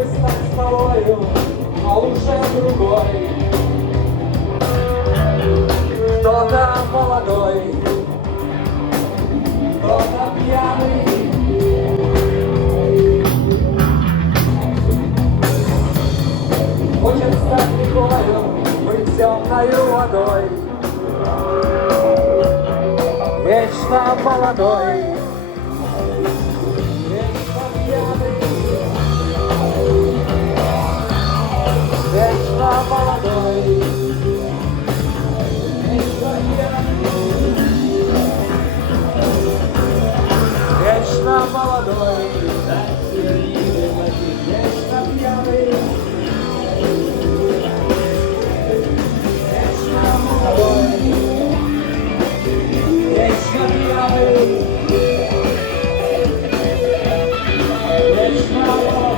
бы стать смолою, но уже другой. Кто-то молодой, кто-то пьяный, хочет стать рекою, быть темною водой. Вечно молодой, вечно пьяный, вечно молодой, вечно пьяный, вечно молодой, вечно пьяный, вечно молодой. Вечно пьяный, вечно молодой.